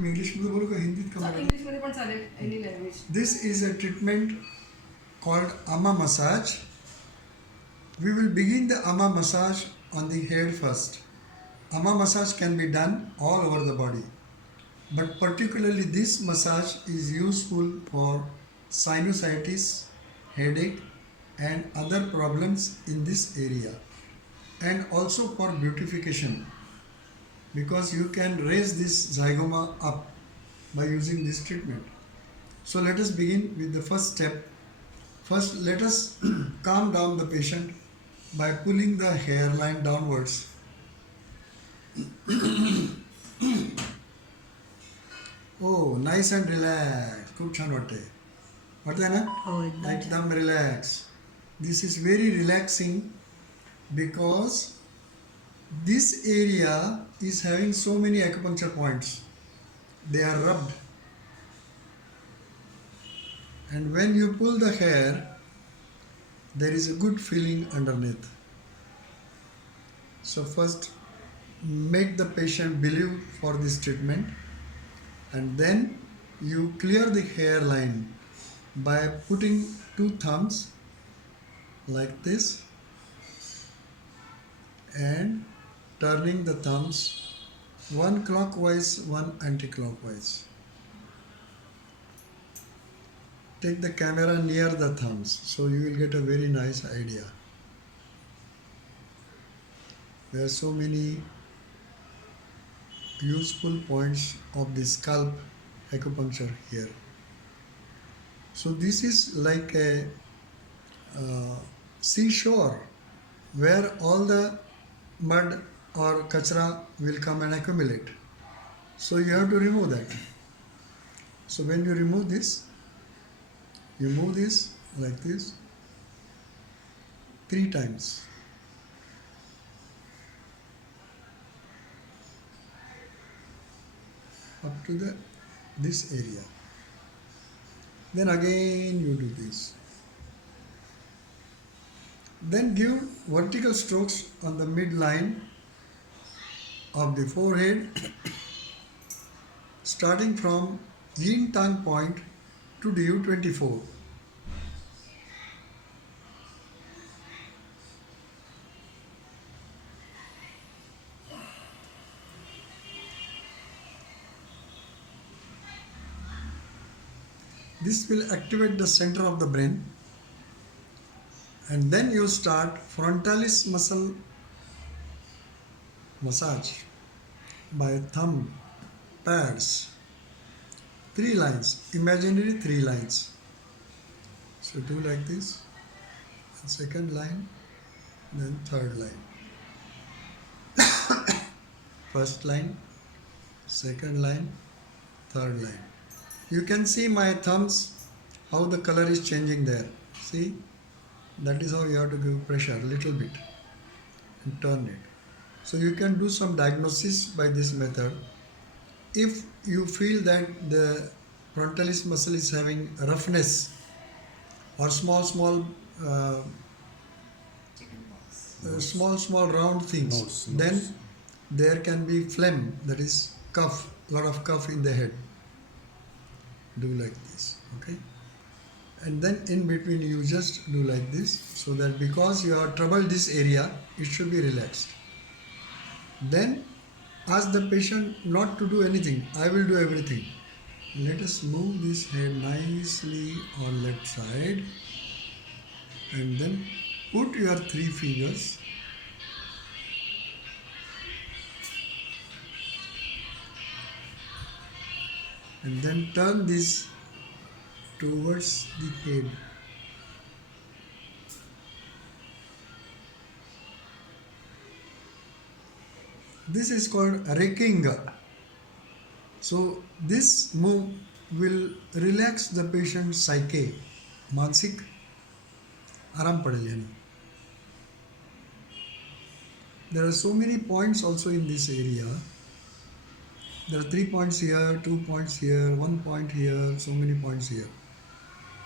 English मध्ये बोलू का हिंदीत का मराठी? इंग्लिश मध्ये पण चालेल, any language. This is a treatment called Amma massage. We will begin the Amma massage on the head first. Amma massage can be done all over the body, but particularly this massage is useful for sinusitis, headache, and other problems in this area, and also for beautification, because you can raise this zygoma up by using this treatment. So let us begin with the first step. First, let us calm down the patient by pulling the hairline downwards. Oh, nice and relaxed. खूप छान वाटते. वाटतंय ना? हो, एकदम छान. एकदम relax. This is very relaxing because this area is having so many acupuncture points. They are rubbed. And when you pull the hair, there is a good feeling underneath. So first, make the patient believe for this treatment, and then you clear the hairline by putting two thumbs like this and turning the thumbs one clockwise, one anti-clockwise. Take the camera near the thumbs so you will get a very nice idea. There are so many useful points of the scalp acupuncture here. So this is like a seashore where all the mud or kachra will come and accumulate. So you have to remove that. So when you remove this, you move this like this 3 times. Up to this area. Then again you do this. Then give vertical strokes on the midline of the forehead, starting from yin tongue point to DU24. This will activate the center of the brain, and then you start frontalis muscle massage by thumb pads, 3 lines, imaginary 3 lines. So do like this, and second line, then third line. First line, second line, third line. You can see my thumbs, how the color is changing there. See, that is how you have to give pressure a little bit and turn it. So you can do some diagnosis by this method. If you feel that the frontalis muscle is having roughness or small round things, then there can be phlegm, that is cough, lot of cough in the head. Do like this, okay? And then in between you just do like this, so that because you have troubled this area, it should be relaxed. Then ask the patient not to do anything. I will do everything. Let us move this head nicely on left side, and then put your 3 fingers and then turn this towards the head. This is called raking. So this move will relax the patient's psyche, मानसिक आराम पडेल याने. There are so many points also in this area. There are 3 points here, 2 points here, 1 point here, so many points here.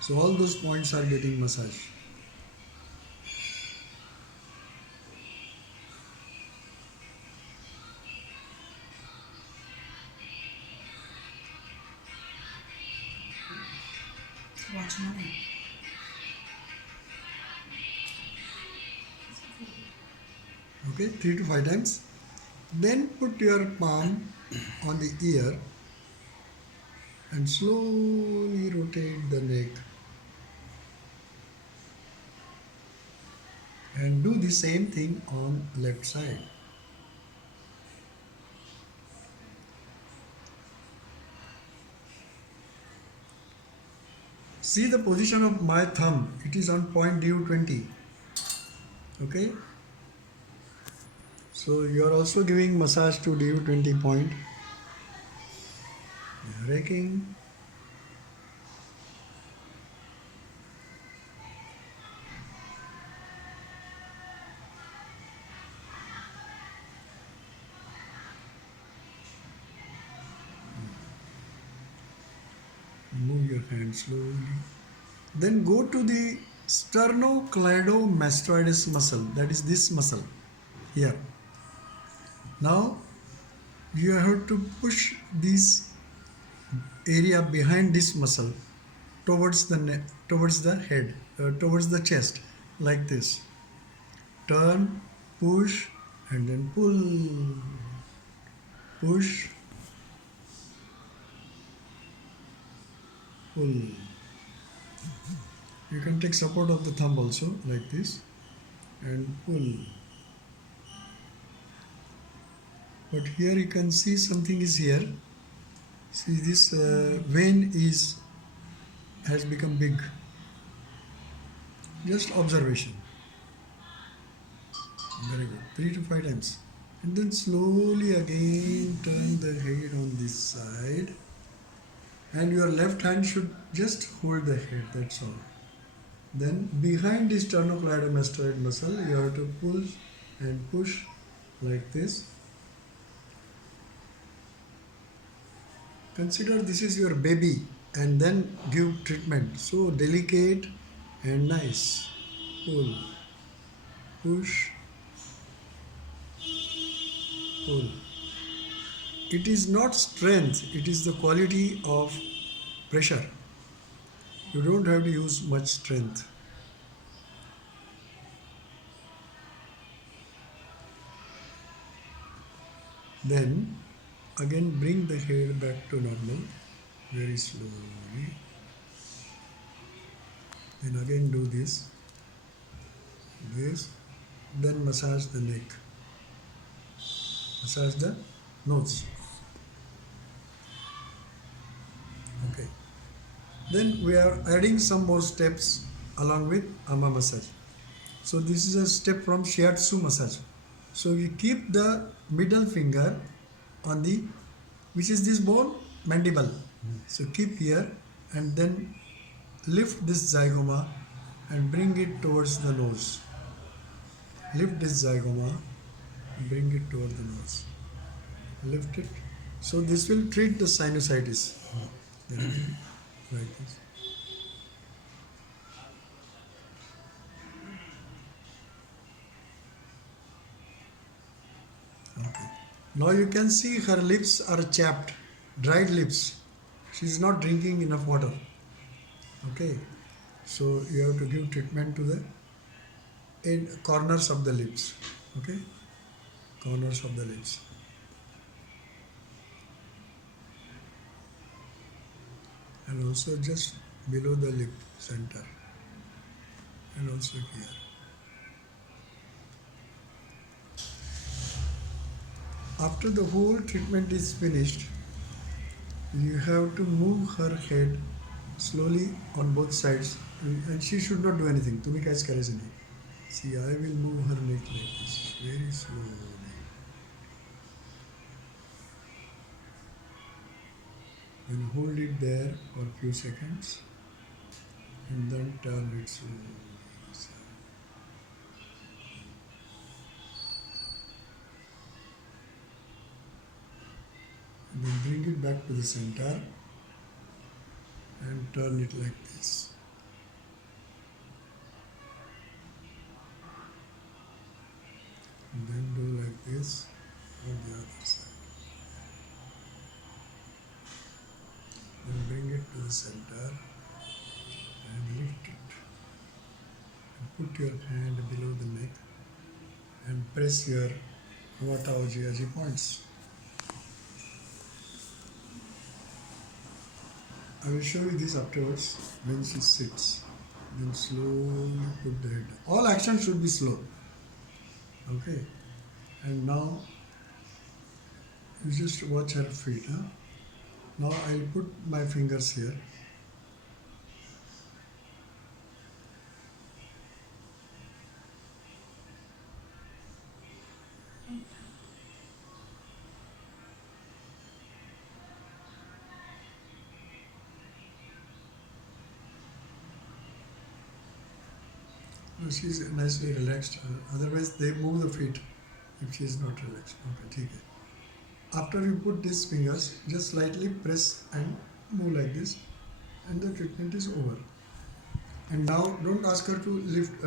So all those points are getting massage. Watch now. Okay, 3 to 5 times. Then put your palm on the ear and slowly rotate the neck. And do the same thing on left side. See the position of my thumb. It is on point DU20. Okay. So you are also giving massage to DU20 point. Raking. Move your hand slowly. Then go to the sternocleidomastoides muscle. That is this muscle here. Now you have to push this area behind this muscle towards the neck, towards the head, towards the chest, like this. Turn, push, and then pull. Push, pull. You can take support of the thumb also, like this, and pull. But here you can see something is here. See this vein has become big. Just observation. Very good. 3 to 5 times. And then slowly again turn the head on this side. And your left hand should just hold the head, that's all. Then behind this sternocleidomastoid muscle, you have to pull and push like this. Consider this is your baby and then give treatment. So delicate and nice. Pull, push, pull. It is not strength, it is the quality of pressure. You don't have to use much strength. Then again bring the head back to normal very slowly. Then again do this, then massage the neck, massage the nose. Okay. Then we are adding some more steps along with ama massage. So this is a step from shiatsu massage. So you keep the middle finger on the, which is this bone, mandible. So keep here and then lift this zygoma and bring it towards the nose. Lift this zygoma, bring it toward the nose. Lift it. So this will treat the sinusitis. Then, like this. Okay. Now you can see her lips are chapped, dried lips. She is not drinking enough water. Okay. So you have to give treatment to the corners of the lips. Okay. Corners of the lips. And also just below the lip center. And also here. After the whole treatment is finished, you have to move her head slowly on both sides, and she should not do anything. तुम्ही काहीच करायचं नाही. See, I will move her neck like this, very slowly. And hold it there for a few seconds, and then turn it slowly. And then bring it back to the center and turn it like this. And then do like this on the other side. Then bring it to the center put your hand below the neck and press your Vata Ujjayi points. I will show you this afterwards when she sits. Then slowly put the head. All action should be slow. Okay. And now you just watch her feet. Huh? Now I'll put my fingers here. She's nicely relaxed. Otherwise, they move the feet if she is not relaxed. Okay, ठीक है. After you put these fingers, just slightly press and move like this, and the treatment is over. And now, don't ask her to lift